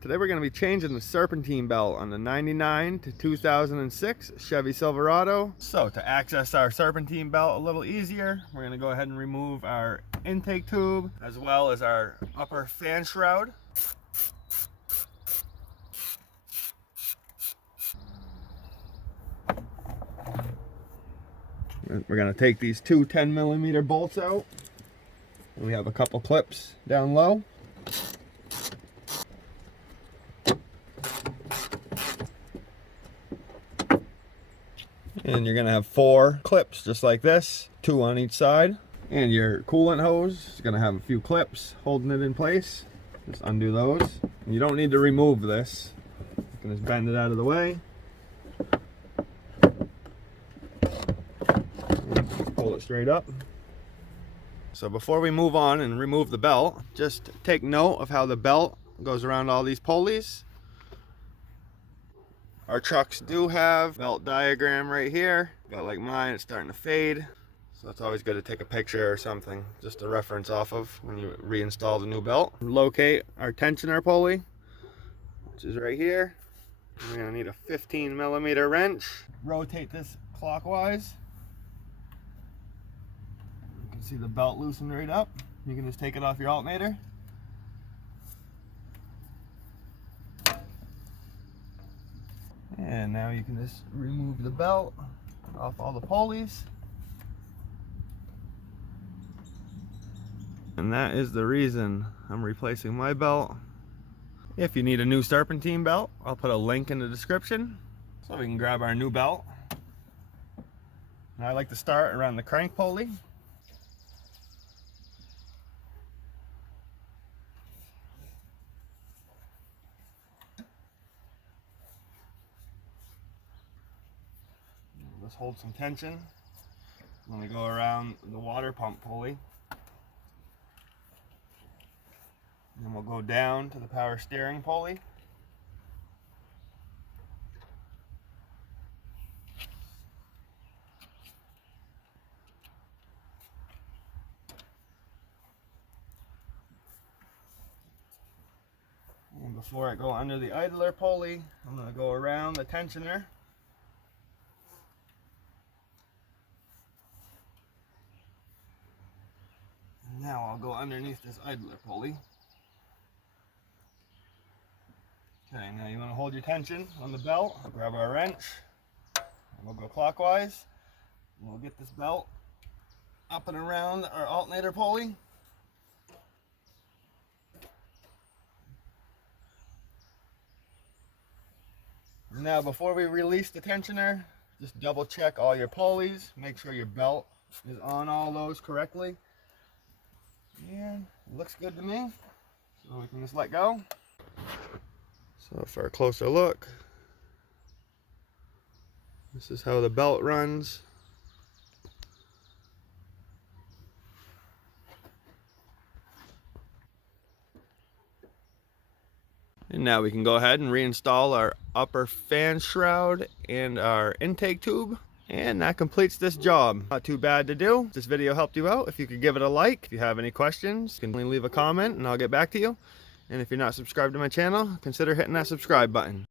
Today we're going to be changing the Serpentine belt on the 99 to 2006 Chevy Silverado. So to access our Serpentine belt a little easier, we're going to go ahead and remove our intake tube as well as our upper fan shroud. We're going to take these two 10mm bolts out. And we have a couple clips down low. And you're gonna have 4 clips just like this, 2 on each side. And your coolant hose is gonna have a few clips holding it in place. Just undo those. And you don't need to remove this. You can just bend it out of the way. And pull it straight up. So before we move on and remove the belt, just take note of how the belt goes around all these pulleys. Our trucks do have belt diagram right here, but like mine, it's starting to fade. So it's always good to take a picture or something just to reference off of when you reinstall the new belt. Locate our tensioner pulley, which is right here. We're gonna need a 15mm wrench. Rotate this clockwise. You can see the belt loosen right up. You can just take it off your alternator. And now you can just remove the belt off all the pulleys. And that is the reason I'm replacing my belt. If you need a new Serpentine belt, I'll put a link in the description so we can grab our new belt. And I like to start around the crank pulley. Just hold some tension. I'm going to go around the water pump pulley. And then we'll go down to the power steering pulley. And before I go under the idler pulley, I'm going to go around the tensioner. Now I'll go underneath this idler pulley. Okay, now you want to hold your tension on the belt. I'll grab our wrench. And we'll go clockwise. And we'll get this belt up and around our alternator pulley. Now before we release the tensioner, just double check all your pulleys. Make sure your belt is on all those correctly. And it looks good to me, so we can just let go. So for a closer look, this is how the belt runs. And now we can go ahead and reinstall our upper fan shroud and our intake tube. And that completes this job. Not too bad to do. If this video helped you out, if you could give it a like. If you have any questions, you can leave a comment and I'll get back to you. And if you're not subscribed to my channel, consider hitting that subscribe button.